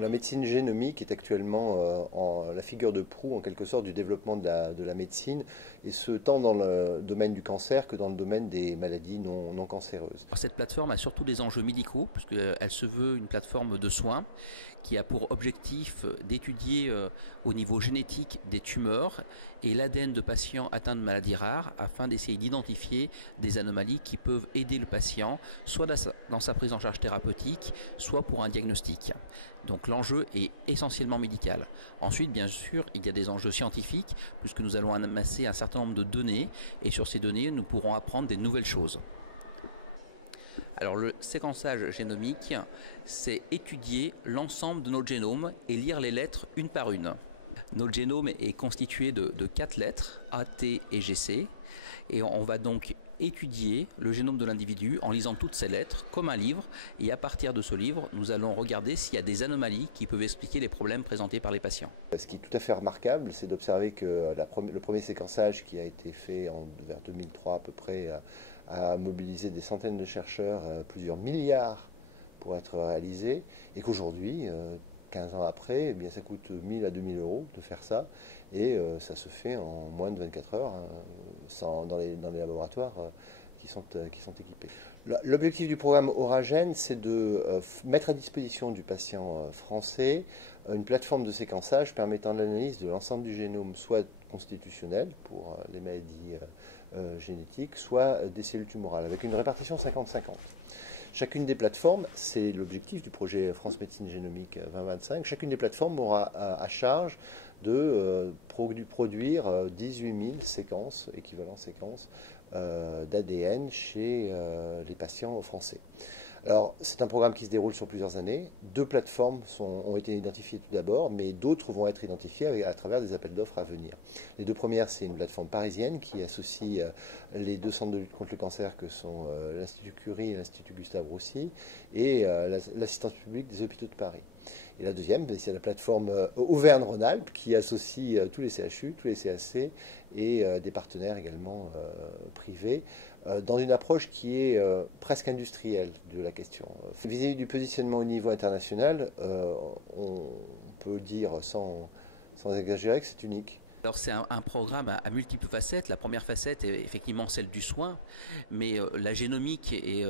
La médecine génomique est actuellement la figure de proue, en quelque sorte, du développement de la médecine, et ce tant dans le domaine du cancer que dans le domaine des maladies non cancéreuses. Cette plateforme a surtout des enjeux médicaux, puisqu'elle se veut une plateforme de soins qui a pour objectif d'étudier au niveau génétique des tumeurs et l'ADN de patients atteints de maladies rares, afin d'essayer d'identifier des anomalies qui peuvent aider le patient, soit dans sa prise en charge thérapeutique, soit pour un diagnostic. Donc l'enjeu est essentiellement médical. Ensuite, bien sûr, il y a des enjeux scientifiques, puisque nous allons amasser un certain nombre de données, et sur ces données, nous pourrons apprendre des nouvelles choses. Alors le séquençage génomique, c'est étudier l'ensemble de notre génome et lire les lettres une par une. Notre génome est constitué de 4 lettres, A, T et GC, et on va donc étudier le génome de l'individu en lisant toutes ces lettres comme un livre, et à partir de ce livre, nous allons regarder s'il y a des anomalies qui peuvent expliquer les problèmes présentés par les patients. Ce qui est tout à fait remarquable, c'est d'observer que le premier séquençage qui a été fait vers 2003 à peu près a mobilisé des centaines de chercheurs, plusieurs milliards pour être réalisé, et qu'aujourd'hui, 15 ans après, eh bien, ça coûte 1000 à 2000 euros de faire ça, et ça se fait en moins de 24 heures dans les laboratoires qui sont équipés. L'objectif du programme Auragen, c'est de mettre à disposition du patient français une plateforme de séquençage permettant l'analyse de l'ensemble du génome, soit constitutionnel pour les maladies génétiques, soit des cellules tumorales, avec une répartition 50-50. Chacune des plateformes, c'est l'objectif du projet France Médecine Génomique 2025, chacune des plateformes aura à charge de produire 18 000 séquences, équivalent séquences d'ADN chez les patients français. Alors, c'est un programme qui se déroule sur plusieurs années. 2 plateformes ont été identifiées tout d'abord, mais d'autres vont être identifiées à travers des appels d'offres à venir. Les 2 premières, c'est une plateforme parisienne qui associe les 2 centres de lutte contre le cancer que sont l'Institut Curie et l'Institut Gustave Roussy et l'assistance publique des hôpitaux de Paris. Et la deuxième, c'est la plateforme Auvergne-Rhône-Alpes qui associe tous les CHU, tous les CAC et des partenaires également privés dans une approche qui est presque industrielle de la question. Vis-à-vis du positionnement au niveau international, on peut dire sans exagérer que c'est unique. Alors c'est un programme à multiples facettes. La première facette est effectivement celle du soin, mais la génomique est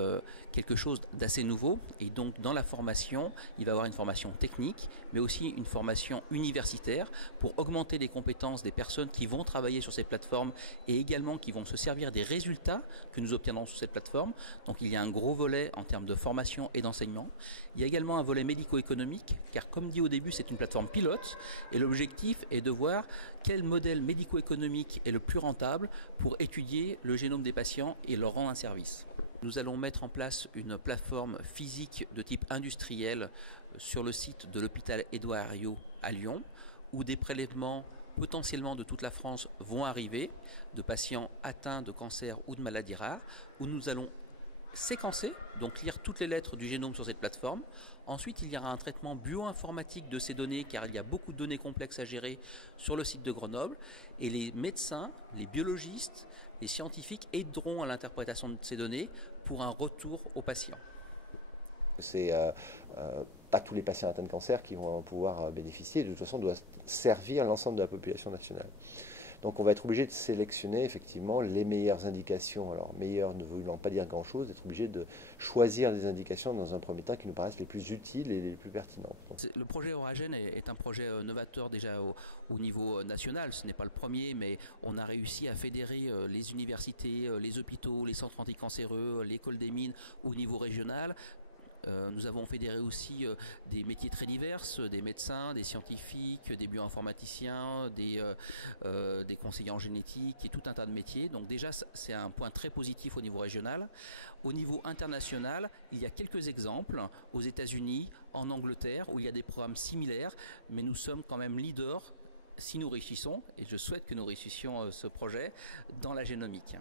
quelque chose d'assez nouveau, et donc dans la formation, il va y avoir une formation technique, mais aussi une formation universitaire pour augmenter les compétences des personnes qui vont travailler sur ces plateformes et également qui vont se servir des résultats que nous obtiendrons sur cette plateforme. Donc il y a un gros volet en termes de formation et d'enseignement. Il y a également un volet médico-économique, car comme dit au début, c'est une plateforme pilote, et l'objectif est de voir quel modèle médico-économique est le plus rentable pour étudier le génome des patients et leur rendre un service. Nous allons mettre en place une plateforme physique de type industriel sur le site de l'hôpital Édouard Herriot à Lyon, où des prélèvements potentiellement de toute la France vont arriver, de patients atteints de cancer ou de maladies rares, où nous allons séquencer, donc lire toutes les lettres du génome sur cette plateforme. Ensuite, il y aura un traitement bioinformatique de ces données, car il y a beaucoup de données complexes à gérer sur le site de Grenoble, et les médecins, les biologistes, les scientifiques aideront à l'interprétation de ces données pour un retour aux patients. C'est pas tous les patients atteints de cancer qui vont pouvoir bénéficier, de toute façon, doit servir l'ensemble de la population nationale. Donc on va être obligé de sélectionner effectivement les meilleures indications. Alors meilleures ne voulant pas dire grand-chose, d'être obligé de choisir des indications dans un premier temps qui nous paraissent les plus utiles et les plus pertinentes. Le projet Auragen est un projet novateur déjà au niveau national. Ce n'est pas le premier, mais on a réussi à fédérer les universités, les hôpitaux, les centres anticancéreux, l'école des mines au niveau régional. Nous avons fédéré aussi des métiers très divers, des médecins, des scientifiques, des bioinformaticiens, des conseillers en génétique et tout un tas de métiers. Donc déjà, c'est un point très positif au niveau régional. Au niveau international, il y a quelques exemples aux États-Unis, en Angleterre, où il y a des programmes similaires, mais nous sommes quand même leaders si nous réussissons, et je souhaite que nous réussissions ce projet, dans la génomique.